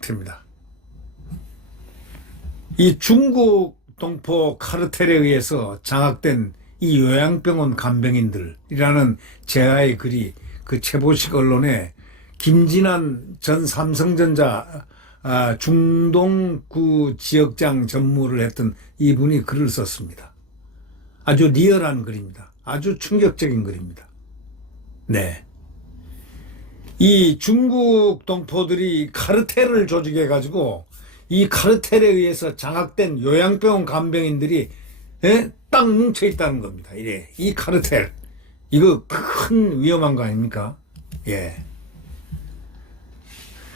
됩니다. 이 중국 동포 카르텔에 의해서 장악된 이 요양병원 간병인들이라는 제아의 글이 그 최보식 언론에 김진환 전 삼성전자 중동구 지역장 전무를 했던 이분이 글을 썼습니다. 아주 리얼한 글입니다. 아주 충격적인 글입니다. 네. 이 중국 동포들이 카르텔을 조직해가지고 이 카르텔에 의해서 장악된 요양병원 간병인들이 딱 뭉쳐있다는 겁니다. 이래. 이 카르텔. 이거 큰 위험한 거 아닙니까? 예.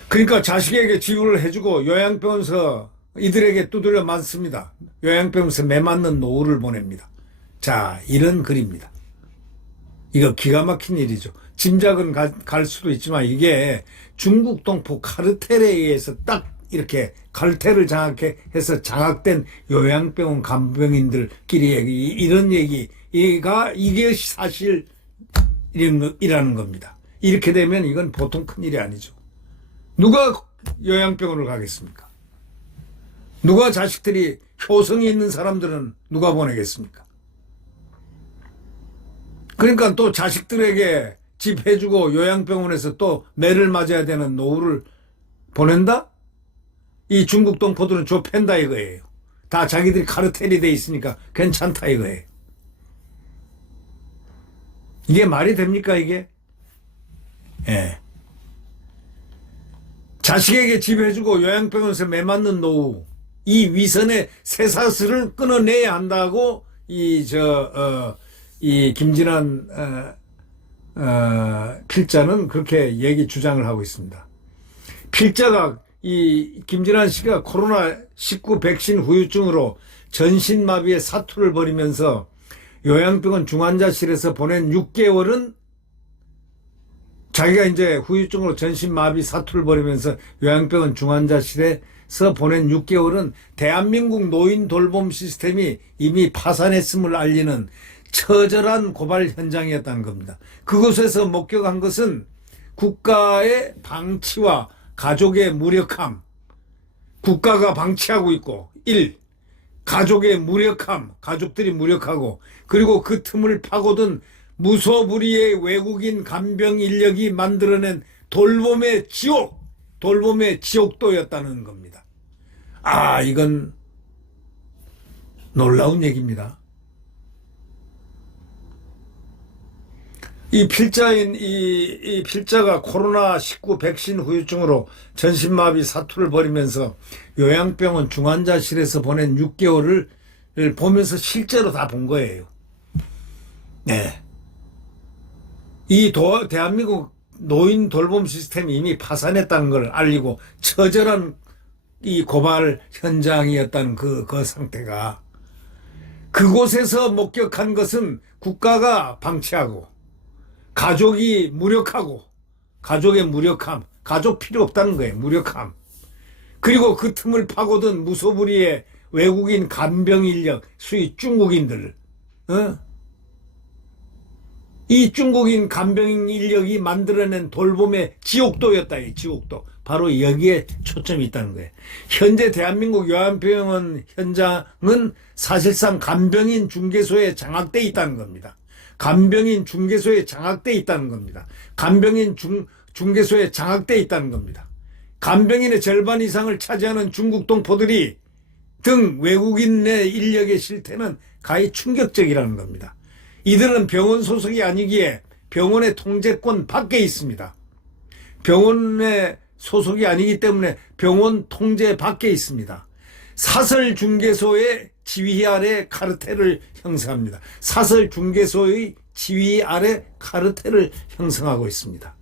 그러니까 자식에게 지불을 해주고 요양병원서 이들에게 두드려 맞습니다. 요양병원서 매맞는 노후를 보냅니다. 자, 이런 글입니다. 이거 기가 막힌 일이죠. 짐작은 갈 수도 있지만 이게 중국 동포 카르텔에 의해서 딱 이렇게 카르텔을 장악해서 장악된 요양병원 간병인들끼리 이런 얘기가 이게 사실이라는 겁니다. 이렇게 되면 이건 보통 큰일이 아니죠. 누가 요양병원을 가겠습니까? 누가 자식들이 효성이 있는 사람들은 누가 보내겠습니까? 그러니까 또 자식들에게 집 해주고 요양병원에서 또 매를 맞아야 되는 노후를 보낸다? 이 중국 동포들은 좁힌다 이거예요. 다 자기들이 카르텔이 돼 있으니까 괜찮다 이거예요. 이게 말이 됩니까 이게? 예. 자식에게 집 해주고 요양병원에서 매맞는 노후, 이 위선의 쇠사슬을 끊어내야 한다고 이 김진환 필자는 그렇게 주장을 하고 있습니다. 필자가 이 김진환 씨가 코로나19 백신 후유증으로 전신마비의 사투를 벌이면서 요양병원 중환자실에서 보낸 6개월은 자기가 이제 후유증으로 전신마비 사투를 벌이면서 요양병원 중환자실에서 보낸 6개월은 대한민국 노인 돌봄 시스템이 이미 파산했음을 알리는 처절한 고발 현장이었다는 겁니다. 그곳에서 목격한 것은 국가의 방치와 가족의 무력함, 국가가 방치하고 있고 1. 가족의 무력함, 가족들이 무력하고 그리고 그 틈을 파고든 무소불위의 외국인 간병 인력이 만들어낸 돌봄의 지옥도였다는 겁니다. 아, 이건 놀라운 얘기입니다. 이 필자인 이 필자가 코로나19 백신 후유증으로 전신마비 사투를 벌이면서 요양병원 중환자실에서 보낸 6개월을 보면서 실제로 다 본 거예요. 네. 대한민국 노인 돌봄 시스템이 이미 파산했다는 걸 알리고 처절한 이 고발 현장이었다는 그 상태가 그곳에서 목격한 것은 국가가 방치하고 가족이 무력하고 가족의 무력함, 가족 필요 없다는 거예요. 무력함. 그리고 그 틈을 파고든 무소불위의 외국인 간병 인력, 수위 중국인들, 이 중국인 간병 인력이 만들어낸 돌봄의 지옥도였다. 이 지옥도. 바로 여기에 초점이 있다는 거예요. 현재 대한민국 요양병원 현장은 사실상 간병인 중개소에 장악돼 있다는 겁니다. 간병인 중개소에 장악돼 있다는 겁니다. 간병인 중개소에 장악돼 있다는 겁니다. 간병인의 절반 이상을 차지하는 중국 동포들이 등 외국인의 인력의 실태는 가히 충격적이라는 겁니다. 이들은 병원 소속이 아니기에 병원의 통제권 밖에 있습니다. 병원의 소속이 아니기 때문에 병원 통제 밖에 있습니다. 사설 중개소의 지휘 아래 카르텔을 형성합니다. 사설 중개소의 지휘 아래 카르텔을 형성하고 있습니다.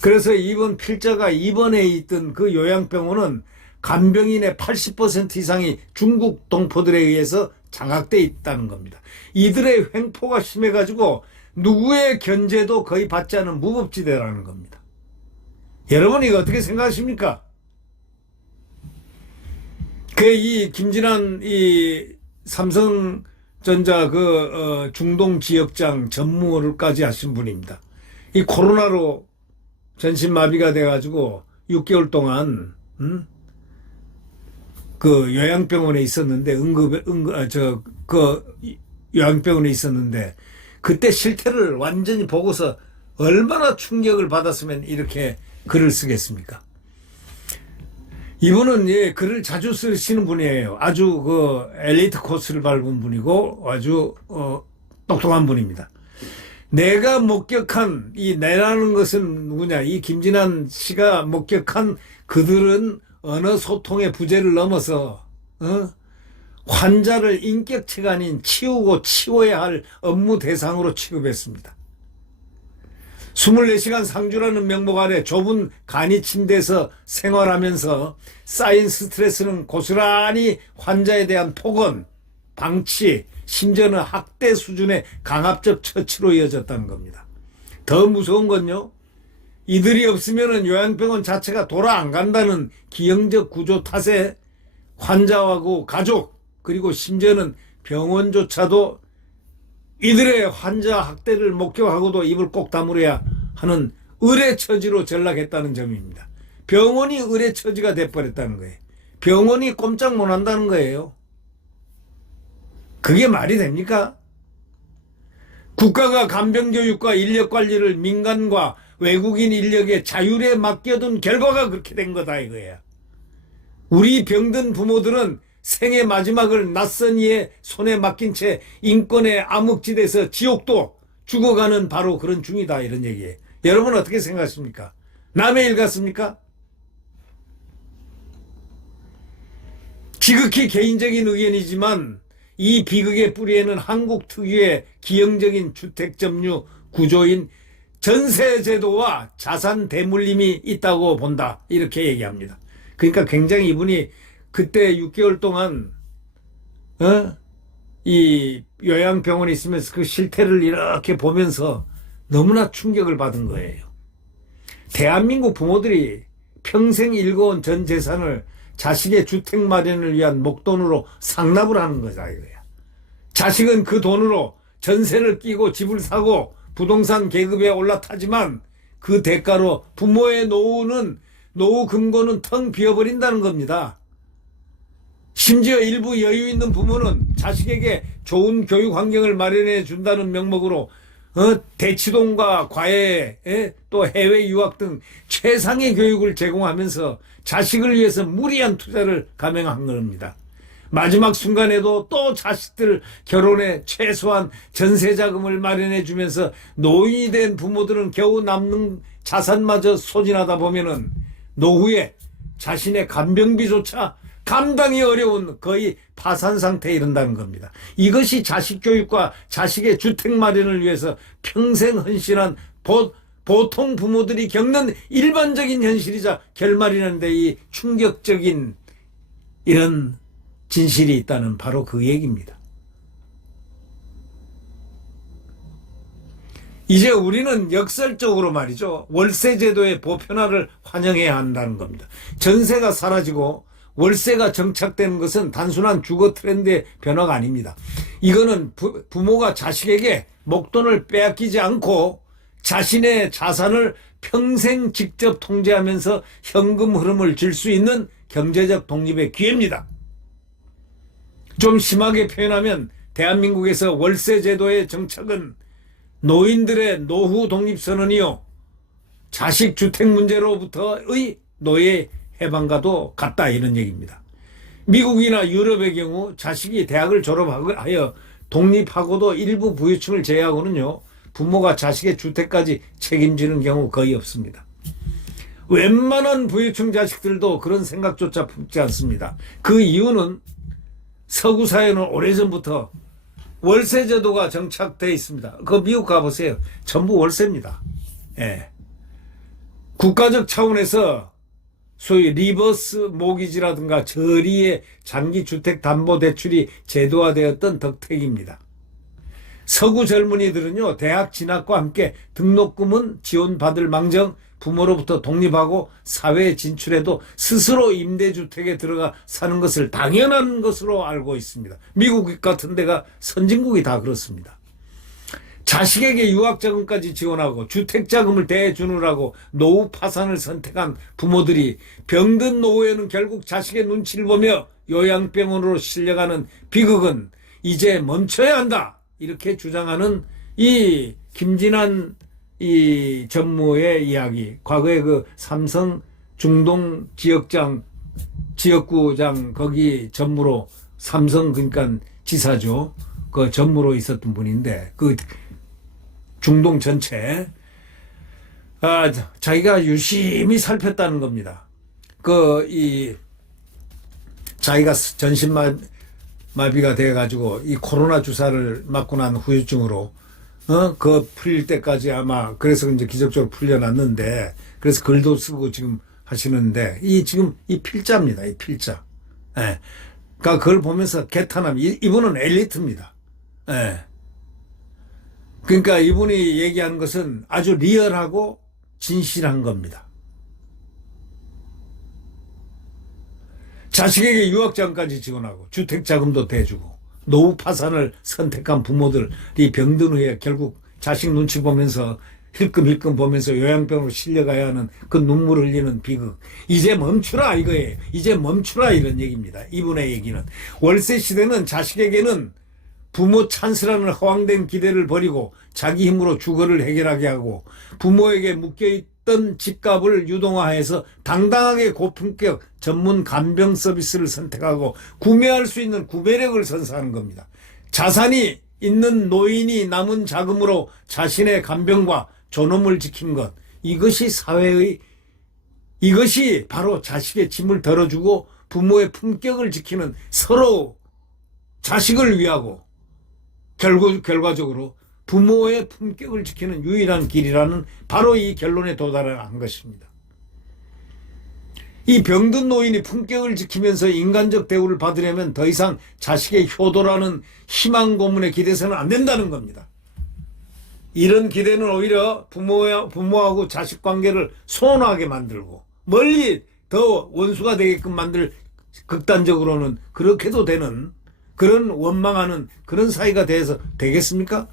그래서 이번 필자가 입원해 있던 그 요양병원은 간병인의 80% 이상이 중국 동포들에 의해서 장악돼 있다는 겁니다. 이들의 횡포가 심해가지고 누구의 견제도 거의 받지 않은 무법지대라는 겁니다. 여러분 이거 어떻게 생각하십니까? 이 김진환 이 삼성전자 중동 지역장 전무를,까지 하신 분입니다. 이 코로나로 전신마비가 돼가지고 6개월 동안 요양병원에 있었는데 요양병원에 있었는데 그때 실태를 완전히 보고서 얼마나 충격을 받았으면 이렇게 글을 쓰겠습니까? 이분은 글을 자주 쓰시는 분이에요. 아주 엘리트 코스를 밟은 분이고 아주 똑똑한 분입니다. 내가 목격한 내라는 것은 누구냐? 이 김진환 씨가 목격한 그들은 언어 소통의 부재를 넘어서 환자를 인격체가 아닌 치우고 치워야 할 업무 대상으로 취급했습니다. 24시간 상주라는 명목 아래 좁은 간이 침대에서 생활하면서 쌓인 스트레스는 고스란히 환자에 대한 폭언, 방치, 심지어는 학대 수준의 강압적 처치로 이어졌다는 겁니다. 더 무서운 건요, 이들이 없으면 요양병원 자체가 돌아 안 간다는 기형적 구조 탓에 환자하고 가족, 그리고 심지어는 병원조차도 이들의 환자 학대를 목격하고도 입을 꼭 다물어야 하는 의뢰처지로 전락했다는 점입니다. 병원이 의뢰처지가 돼버렸다는 거예요. 병원이 꼼짝 못한다는 거예요. 그게 말이 됩니까? 국가가 간병교육과 인력관리를 민간과 외국인 인력의 자율에 맡겨둔 결과가 그렇게 된 거다 이거야. 우리 병든 부모들은 생의 마지막을 낯선 이의 손에 맡긴 채 인권의 암흑지대에서 지옥도 죽어가는 바로 그런 중이다 이런 얘기예요. 여러분 어떻게 생각하십니까? 남의 일 같습니까? 지극히 개인적인 의견이지만 이 비극의 뿌리에는 한국 특유의 기형적인 주택점유 구조인 전세제도와 자산 대물림이 있다고 본다 이렇게 얘기합니다. 그러니까 굉장히 이분이 그때 6개월 동안 이 요양병원에 있으면서 그 실태를 이렇게 보면서 너무나 충격을 받은 거예요. 대한민국 부모들이 평생 일궈온 전 재산을 자식의 주택 마련을 위한 목돈으로 상납을 하는 거다 이거야. 자식은 그 돈으로 전세를 끼고 집을 사고 부동산 계급에 올라타지만 그 대가로 부모의 노후 금고는 텅 비어버린다는 겁니다. 심지어 일부 여유 있는 부모는 자식에게 좋은 교육 환경을 마련해 준다는 명목으로 대치동과 과외, 또 해외 유학 등 최상의 교육을 제공하면서 자식을 위해서 무리한 투자를 감행한 겁니다. 마지막 순간에도 또 자식들 결혼에 최소한 전세 자금을 마련해 주면서 노인이 된 부모들은 겨우 남는 자산마저 소진하다 보면은 노후에 자신의 간병비조차 감당이 어려운 거의 파산 상태에 이른다는 겁니다. 이것이 자식 교육과 자식의 주택 마련을 위해서 평생 헌신한 보통 부모들이 겪는 일반적인 현실이자 결말이라는데 이 충격적인 이런 진실이 있다는 바로 그 얘기입니다. 이제 우리는 역설적으로 말이죠. 월세제도의 보편화를 환영해야 한다는 겁니다. 전세가 사라지고 월세가 정착되는 것은 단순한 주거 트렌드의 변화가 아닙니다. 이거는 부모가 자식에게 목돈을 빼앗기지 않고 자신의 자산을 평생 직접 통제하면서 현금 흐름을 줄 수 있는 경제적 독립의 기회입니다. 좀 심하게 표현하면 대한민국에서 월세제도의 정착은 노인들의 노후 독립선언이요, 자식 주택 문제로부터의 노예 해방과도 같다 이런 얘기입니다. 미국이나 유럽의 경우 자식이 대학을 졸업하여 독립하고도 일부 부유층을 제외하고는요, 부모가 자식의 주택까지 책임지는 경우 거의 없습니다. 웬만한 부유층 자식들도 그런 생각조차 품지 않습니다. 그 이유는 서구 사회는 오래전부터 월세제도가 정착되어 있습니다. 그 미국 가보세요. 전부 월세입니다. 예. 국가적 차원에서 소위 리버스 모기지라든가 저리의 장기주택담보대출이 제도화되었던 덕택입니다. 서구 젊은이들은요, 대학 진학과 함께 등록금은 지원받을 망정 부모로부터 독립하고 사회에 진출해도 스스로 임대주택에 들어가 사는 것을 당연한 것으로 알고 있습니다. 미국 같은 데가 선진국이 다 그렇습니다. 자식에게 유학자금까지 지원하고 주택자금을 대주느라고 노후 파산을 선택한 부모들이 병든 노후에는 결국 자식의 눈치를 보며 요양병원으로 실려가는 비극은 이제 멈춰야 한다. 이렇게 주장하는 이 김진한 이 전무의 이야기. 과거에 그 삼성 중동 지역구장 거기 전무로 삼성 그러니까 지사죠. 그 전무로 있었던 분인데 그 중동 전체 자기가 유심히 살폈다는 겁니다. 자기가 전신마비가 돼가지고 이 코로나 주사를 맞고 난 후유증으로 그 풀릴 때까지 아마 그래서 이제 기적적으로 풀려났는데 그래서 글도 쓰고 지금 하시는데 지금 이 필자입니다. 이 필자. 예. 그러니까 그걸 보면서 개탄함. 이분은 엘리트입니다. 예. 그러니까 이분이 얘기하는 것은 아주 리얼하고 진실한 겁니다. 자식에게 유학자금까지 지원하고 주택자금도 대주고 노후 파산을 선택한 부모들이 병든 후에 결국 자식 눈치 보면서 힐끔힐끔 보면서 요양병으로 실려가야 하는 그 눈물 흘리는 비극. 이제 멈추라 이거예요. 이제 멈추라 이런 얘기입니다. 이분의 얘기는. 월세 시대는 자식에게는 부모 찬스라는 허황된 기대를 버리고 자기 힘으로 주거를 해결하게 하고 부모에게 묶여있던 집값을 유동화해서 당당하게 고품격 전문 간병 서비스를 선택하고 구매할 수 있는 구매력을 선사하는 겁니다. 자산이 있는 노인이 남은 자금으로 자신의 간병과 존엄을 지킨 것. 이것이 이것이 바로 자식의 짐을 덜어주고 부모의 품격을 지키는 서로 자식을 위하고 결과적으로 부모의 품격을 지키는 유일한 길이라는 바로 이 결론에 도달한 것입니다. 이 병든 노인이 품격을 지키면서 인간적 대우를 받으려면 더 이상 자식의 효도라는 희망 고문에 기대서는 안 된다는 겁니다. 이런 기대는 오히려 부모하고 자식 관계를 소원하게 만들고 멀리 더 원수가 되게끔 만들 극단적으로는 그렇게도 되는 그런 원망하는 그런 사이가 돼서 되겠습니까?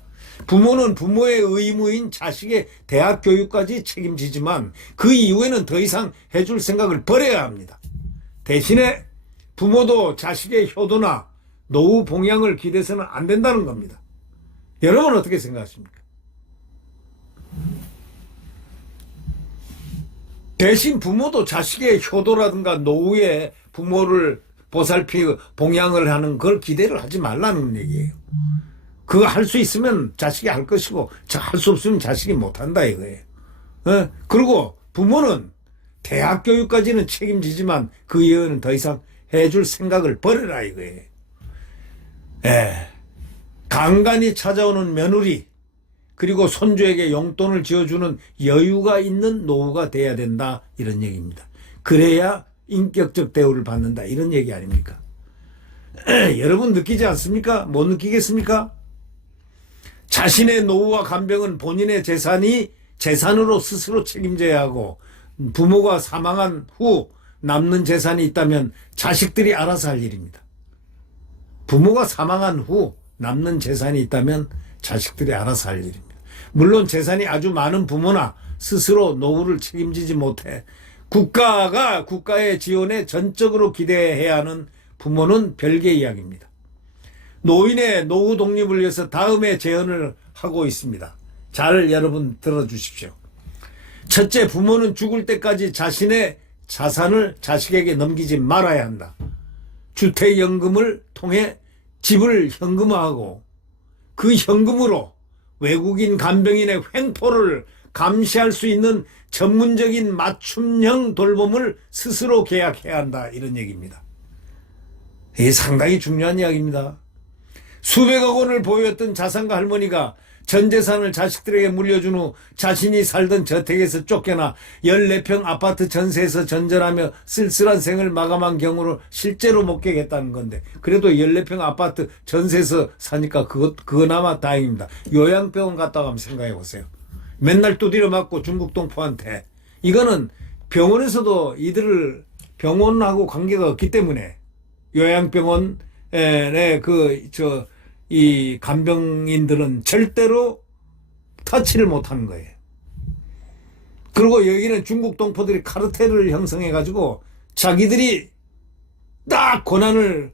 부모는 부모의 의무인 자식의 대학 교육까지 책임지지만 그 이후에는 더 이상 해줄 생각을 버려야 합니다. 대신에 부모도 자식의 효도나 노후 봉양을 기대서는 안 된다는 겁니다. 여러분 어떻게 생각하십니까? 대신 부모도 자식의 효도라든가 노후에 부모를 보살피고 봉양을 하는 걸 기대를 하지 말라는 얘기예요. 그거 할 수 있으면 자식이 할 것이고 할 수 없으면 자식이 못한다 이거예요. 그리고 부모는 대학 교육까지는 책임지지만 그 이후에는 더 이상 해줄 생각을 버려라 이거예요. 간간히 찾아오는 며느리 그리고 손주에게 용돈을 지어주는 여유가 있는 노후가 돼야 된다 이런 얘기입니다. 그래야 인격적 대우를 받는다 이런 얘기 아닙니까? 여러분 느끼지 않습니까? 못 느끼겠습니까? 자신의 노후와 간병은 본인의 재산으로 스스로 책임져야 하고 부모가 사망한 후 남는 재산이 있다면 자식들이 알아서 할 일입니다. 부모가 사망한 후 남는 재산이 있다면 자식들이 알아서 할 일입니다. 물론 재산이 아주 많은 부모나 스스로 노후를 책임지지 못해 국가의 지원에 전적으로 기대해야 하는 부모는 별개의 이야기입니다. 노인의 노후 독립을 위해서 다음에 제언을 하고 있습니다. 잘 여러분 들어주십시오. 첫째, 부모는 죽을 때까지 자신의 자산을 자식에게 넘기지 말아야 한다. 주택연금을 통해 집을 현금화하고 그 현금으로 외국인 간병인의 횡포를 감시할 수 있는 전문적인 맞춤형 돌봄을 스스로 계약해야 한다 이런 얘기입니다. 이게 상당히 중요한 이야기입니다. 수백억 원을 보유했던 자산가 할머니가 전 재산을 자식들에게 물려준 후 자신이 살던 저택에서 쫓겨나 14평 아파트 전세에서 전전하며 쓸쓸한 생을 마감한 경우를 실제로 목격했다는 건데 그래도 14평 아파트 전세에서 사니까 그거나마 다행입니다. 요양병원 갔다 가면 생각해 보세요. 맨날 두드려 맞고 중국 동포한테 이거는 병원에서도 이들을 병원하고 관계가 없기 때문에 요양병원의 이 간병인들은 절대로 터치를 못하는 거예요. 그리고 여기는 중국 동포들이 카르텔을 형성해가지고 자기들이 딱 권한을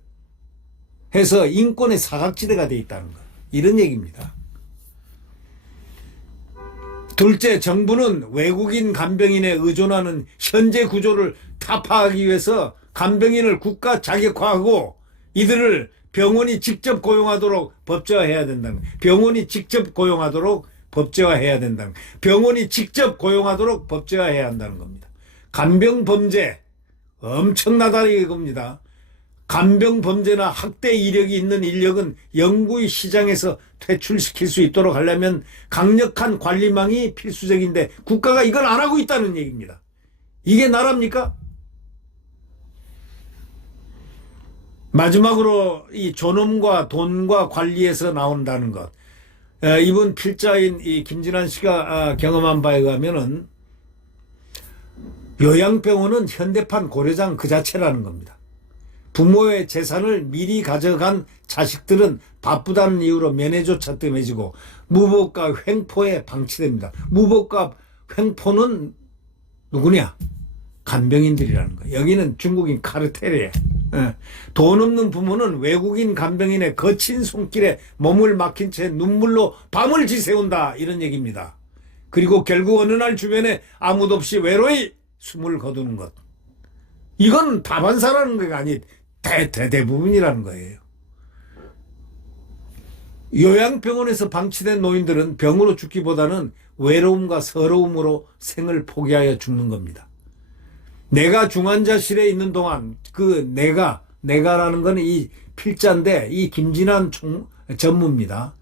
해서 인권의 사각지대가 돼 있다는 거. 이런 얘기입니다. 둘째, 정부는 외국인 간병인에 의존하는 현재 구조를 타파하기 위해서 간병인을 국가 자격화하고 이들을 병원이 직접 고용하도록 법제화해야 된다는 거예요. 병원이 직접 고용하도록 법제화해야 된다는 거예요. 병원이 직접 고용하도록 법제화해야 한다는 겁니다. 간병 범죄 엄청나다 이겁니다. 간병 범죄나 학대 이력이 있는 인력은 영구히 시장에서 퇴출시킬 수 있도록 하려면 강력한 관리망이 필수적인데 국가가 이걸 안 하고 있다는 얘기입니다. 이게 나라입니까? 마지막으로 이 존엄과 돈과 관리에서 나온다는 것. 이분 필자인 이 김진환 씨가 경험한 바에 의하면은 요양병원은 현대판 고려장 그 자체라는 겁니다. 부모의 재산을 미리 가져간 자식들은 바쁘다는 이유로 면회조차 뜸해지고 무법과 횡포에 방치됩니다. 무법과 횡포는 누구냐? 간병인들이라는 거예요. 여기는 중국인 카르텔이에요. 돈 없는 부모는 외국인 간병인의 거친 손길에 몸을 막힌 채 눈물로 밤을 지새운다. 이런 얘기입니다. 그리고 결국 어느 날 주변에 아무도 없이 외로이 숨을 거두는 것. 이건 다반사라는 게 아니 대부분이라는 거예요. 요양병원에서 방치된 노인들은 병으로 죽기보다는 외로움과 서러움으로 생을 포기하여 죽는 겁니다. 내가 중환자실에 있는 동안 내가라는 건 이 필자인데 이 김진환 전무입니다.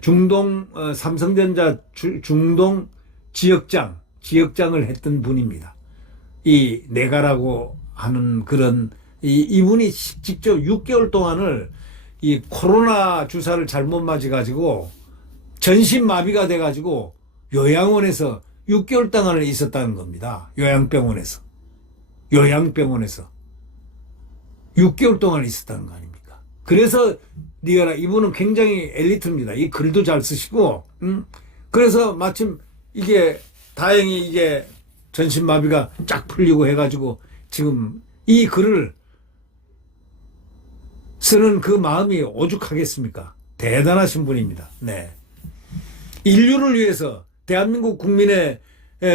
중동 삼성전자 중동 지역장을 했던 분입니다. 이 내가라고 하는 그런 이분이 직접 6개월 동안을 이 코로나 주사를 잘못 맞아가지고 전신마비가 돼가지고 요양원에서 6개월 동안을 있었다는 겁니다. 요양병원에서 6개월 동안 있었다는 거 아닙니까? 그래서 이분은 굉장히 엘리트입니다. 이 글도 잘 쓰시고, 그래서 마침 이게 다행히 이게 전신마비가 쫙 풀리고 해가지고 지금 이 글을 쓰는 그 마음이 오죽하겠습니까? 대단하신 분입니다. 네. 인류를 위해서 대한민국 국민의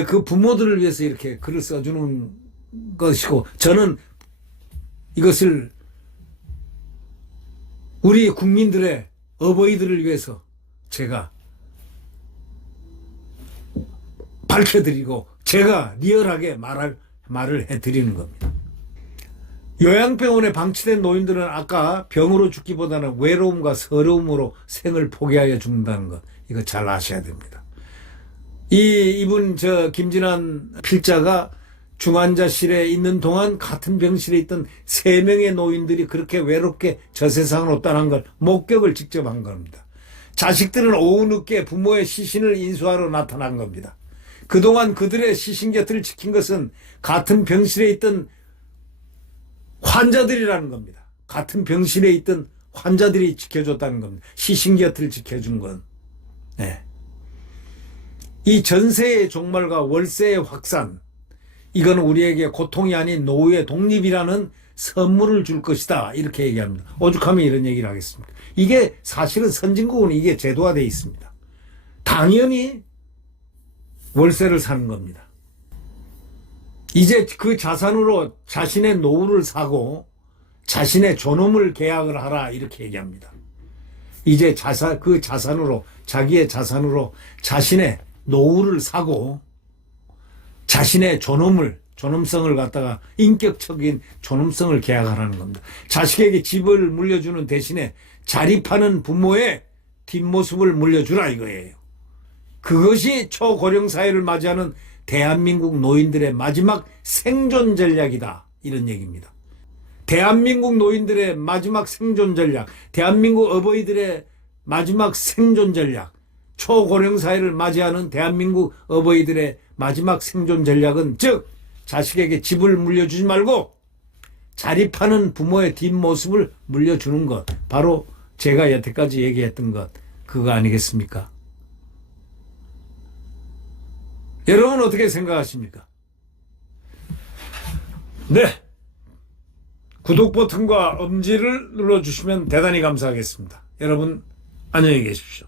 그 부모들을 위해서 이렇게 글을 써주는 것이고 저는 이것을 우리 국민들의 어버이들을 위해서 제가 밝혀드리고 제가 리얼하게 말을 해드리는 겁니다. 요양병원에 방치된 노인들은 아까 병으로 죽기보다는 외로움과 서러움으로 생을 포기하여 죽는다는 것 이거 잘 아셔야 됩니다. 이분 김진환 필자가 중환자실에 있는 동안 같은 병실에 있던 3명의 노인들이 그렇게 외롭게 저 세상으로 떠난 걸 목격을 직접 한 겁니다. 자식들은 오후 늦게 부모의 시신을 인수하러 나타난 겁니다. 그동안 그들의 시신 곁을 지킨 것은 같은 병실에 있던 환자들이라는 겁니다. 같은 병실에 있던 환자들이 지켜줬다는 겁니다. 시신 곁을 지켜준 건. 네. 이 전세의 종말과 월세의 확산, 이건 우리에게 고통이 아닌 노후의 독립이라는 선물을 줄 것이다. 이렇게 얘기합니다. 오죽하면 이런 얘기를 하겠습니다. 이게 사실은 선진국은 이게 제도화되어 있습니다. 당연히 월세를 사는 겁니다. 이제 그 자산으로 자신의 노후를 사고 자신의 존엄을 계약을 하라 이렇게 얘기합니다. 이제 그 자산으로 자기의 자산으로 자신의 노후를 사고 자신의 존엄성을 갖다가 인격적인 존엄성을 계약하라는 겁니다. 자식에게 집을 물려주는 대신에 자립하는 부모의 뒷모습을 물려주라 이거예요. 그것이 초고령 사회를 맞이하는 대한민국 노인들의 마지막 생존 전략이다. 이런 얘기입니다. 대한민국 노인들의 마지막 생존 전략, 대한민국 어버이들의 마지막 생존 전략, 초고령 사회를 맞이하는 대한민국 어버이들의 마지막 생존 전략은, 즉 자식에게 집을 물려주지 말고 자립하는 부모의 뒷모습을 물려주는 것, 바로 제가 여태까지 얘기했던 것, 그거 아니겠습니까? 여러분 어떻게 생각하십니까? 네, 구독 버튼과 엄지를 눌러주시면 대단히 감사하겠습니다. 여러분 안녕히 계십시오.